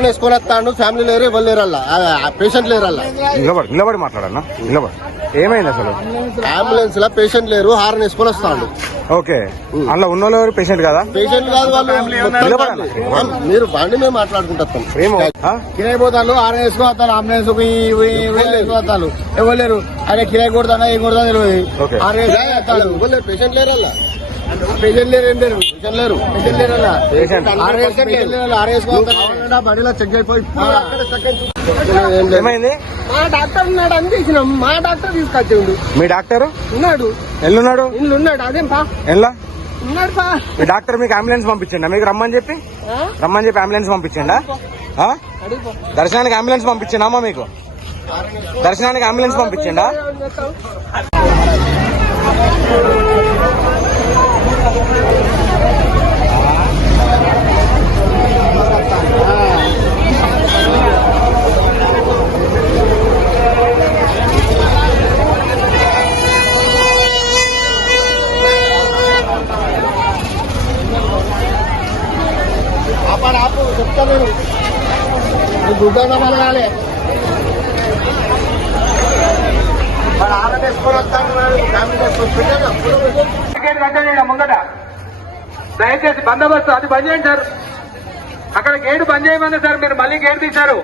Horn వేసుకొని వస్తాడు. Family లేరు, ఎవరు లేరు, పేషెంట్ లేరు. నిలబడి మాట్లాడన్నా, నిలబడి. ఏమైంది అసలు? అంబులెన్స్ లా పేషెంట్ లేరు, హారన్ వేసుకొని వస్తాడు. ఓకే, అందులో ఉన్న వాళ్ళు పేషెంట్ కదా? పేషెంట్ కాదు వాళ్ళు. మీరు బండి మేము మాట్లాడుకుంటాం. కిరాయి పోతాను, హారన్ వేసుకొని వస్తాను. అంబులెన్స్ వస్తాను, ఎవరు లేరు. ఆయన కిరాయి కొడతానా ఏం కొడతా తెలియదు. హారన్ వేసుకొని వస్తాడు. పేషెంట్ లేరు, పేషెంట్ లేరు, ఏం లేరు. లేరు, బండిలో చెక్ అయిపోయి ఏమైంది? మా డాక్టర్ ఉన్నాడు అని తీసినాం. మా డాక్టర్ తీసుకొచ్చిండు. మీ డాక్టర్ ఉన్నాడు, ఎల్లున్నాడు? ఇల్లు ఉన్నాడు. అదేం పా ఎలా ఉన్నాడు పా. మీ డాక్టర్ మీకు అంబులెన్స్ పంపించండి, మీకు రమ్మని చెప్పి అంబులెన్స్ పంపించండా? దర్శనానికి అంబులెన్స్ పంపించండి అమ్మా, మీకు దర్శనానికి అంబులెన్స్ పంపించండా? ఆపు చెప్తా నేను గుడ్డ కలగాలి. ముంగట దయచేసి బందోబస్తు అది బంద్ చేయండి సార్. అక్కడ గేటు బంద్ చేయమన్నా సార్, మీరు మళ్ళీ గేటు తీశారు.